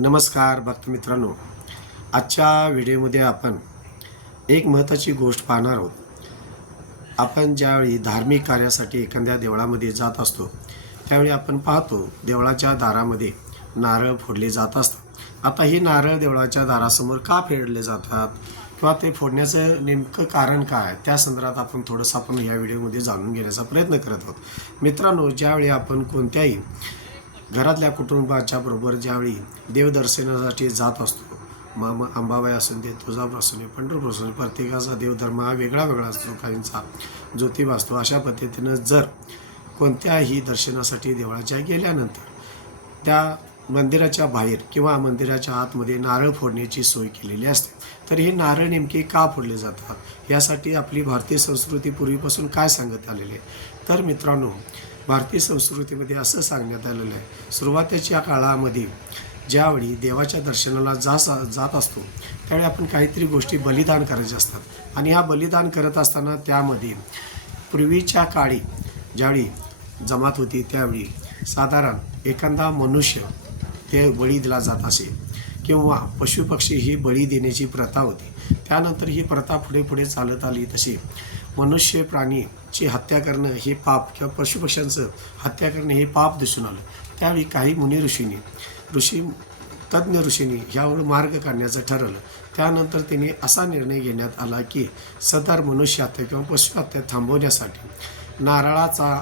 नमस्कार भक्त मित्रांनो, आजच्या व्हिडिओमध्ये आपण एक महत्त्वाची गोष्ट पाहणार आहोत. आपण ज्यावेळी धार्मिक कार्यासाठी एखाद्या देवळामध्ये जात असतो त्यावेळी आपण पाहतो देवळाच्या दारामध्ये नारळ फोडले जात असतात. आता ही नारळ देवळाच्या दारासमोर का फेडले जातात किंवा ते फोडण्याचं नेमकं कारण काय, त्या संदर्भात आपण थोडंसं या व्हिडिओमध्ये जाणून घेण्याचा प्रयत्न करत आहोत. मित्रांनो, ज्यावेळी आपण कोणत्याही घरातल्या कुटुंबाच्या बरोबर ज्यावेळी देवदर्शनासाठी जात असतो, मग अंबाबाई असून दे, तुळजापूर असून दे, पंढरपूर असून दे, प्रत्येकाचा देवधर्म हा वेगळा वेगळा असतो. काहींचा ज्योतिबा असतो. अशा पद्धतीनं जर कोणत्याही दर्शनासाठी देवळाच्या गेल्यानंतर त्या मंदिराच्या बाहेर किंवा मंदिराच्या आतमध्ये नारळ फोडण्याची सोय केलेली असते. तर हे नारळ नेमके का फोडले जातात, यासाठी आपली भारतीय संस्कृती पूर्वीपासून काय सांगत आलेली आहे. तर मित्रांनो, भारतीय संस्कृतीमध्ये असं सांगण्यात आलेलं आहे, सुरुवातीच्या काळामध्ये ज्यावेळी देवाच्या दर्शनाला जात असतो त्यावेळी आपण काहीतरी गोष्टी बलिदान करायचे असतात. आणि हा बलिदान करत असताना त्यामध्ये पूर्वीच्या काळी ज्यावेळी जमात होती त्यावेळी साधारण एखादा मनुष्य ते बळी दिला जात असे किंवा पशुपक्षी ही बळी देण्याची प्रथा होती. त्यानंतर ही प्रथा पुढे पुढे चालत आली. तशी मनुष्य प्राणीची हत्या करणं हे पाप किंवा पशुपक्ष्यांचं हत्या करणं हे पाप दिसून आलं. त्यावेळी काही तज्ज्ञ ऋषींनी ह्यावर मार्ग काढण्याचं ठरवलं. त्यानंतर त्यांनी असा निर्णय घेण्यात आला की सदर मनुष्य हत्या किंवा पशुहत्या थांबवण्यासाठी नारळाचा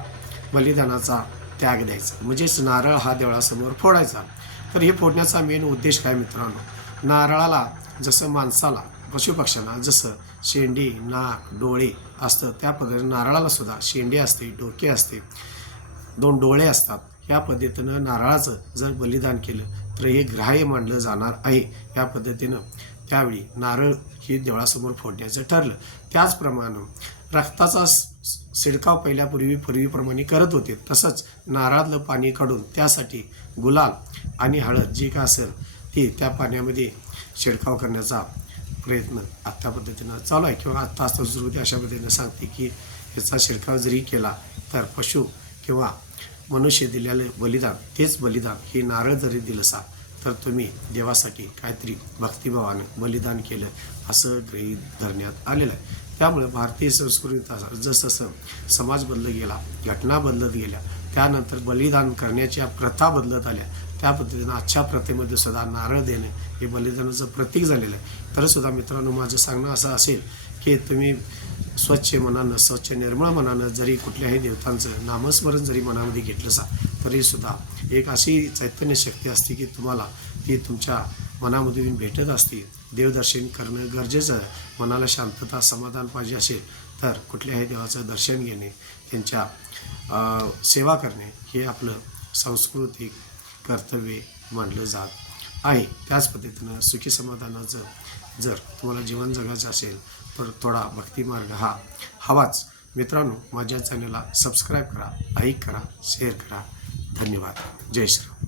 बलिदानाचा त्याग द्यायचा, म्हणजेच नारळ हा देवळासमोर फोडायचा. तर हे फोडण्याचा मेन उद्देश काय मित्रांनो, नारळाला जसं माणसाला पशुपक्ष्यांना जसं शेंडी, नाक, डोळे असतं त्या पद्धतीने नारळाला सुद्धा शेंडी असते, डोके असते, 2 डोळे असतात. या पद्धतीनं नारळाचं जर बलिदान केलं तर हे ग्राह्य मानलं जाणार आहे. या पद्धतीनं त्यावेळी नारळ ही देवळासमोर फोडण्याचं ठरलं. त्याचप्रमाणे रक्ताचा शिडकाव पूर्वीप्रमाणे करत होते. तसंच नारळातलं पाणी काढून त्यासाठी गुलाल आणि हळद जी का असेल ती त्या पाण्यामध्ये शिडकाव करण्याचा प्रयत्न आत्ता पद्धतीनं चालू आहे. किंवा आत्ता संस्कृती अशा पद्धतीनं सांगते की याचा शिडकाव जरी केला तर पशु किंवा मनुष्य दिलेलं बलिदान, तेच बलिदान हे नारळ जरी दिलंसा तर तुम्ही देवासाठी काहीतरी भक्तिभावानं बलिदान केलं असं गृहीत धरण्यात आलेलं आहे. त्यामुळे भारतीय संस्कृतीत जसं समाज बदलत गेला, घटना बदलत गेल्या, त्यानंतर बलिदान करण्याच्या प्रथा बदलत आल्या. त्या पद्धतीनं आजच्या प्रथेमध्ये सुद्धा नारळ देणे हे बलिदानाचं प्रतीक झालेलं आहे. तरीसुद्धा मित्रांनो, माझं सांगणं असं असेल की तुम्ही स्वच्छ मनानं, स्वच्छ निर्मळ मनानं जरी कुठल्याही देवतांचं नामस्मरण जरी मनामध्ये घेतलंसा तरीसुद्धा एक अशी चैतन्य शक्ती असते की तुम्हाला ती तुमच्या मनामधून भेटत असते. देवदर्शन करणं गरजेचं आहे. मनाला शांतता, समाधान पाहिजे असेल तर कुठल्याही देवाचं दर्शन घेणे, त्यांच्या सेवा करणे हे आपलं सांस्कृतिक कर्तव्य मानलं जात आहे. त्याच पद्धतीनं सुखी समाधानाचं जर तुम्हाला जीवन जगायचं असेल तर थोडा भक्तिमार्ग हा हवाच. मित्रांनो, माझ्या चॅनलला सबस्क्राईब करा, लाईक करा, शेअर करा. धन्यवाद. जय श्री राम.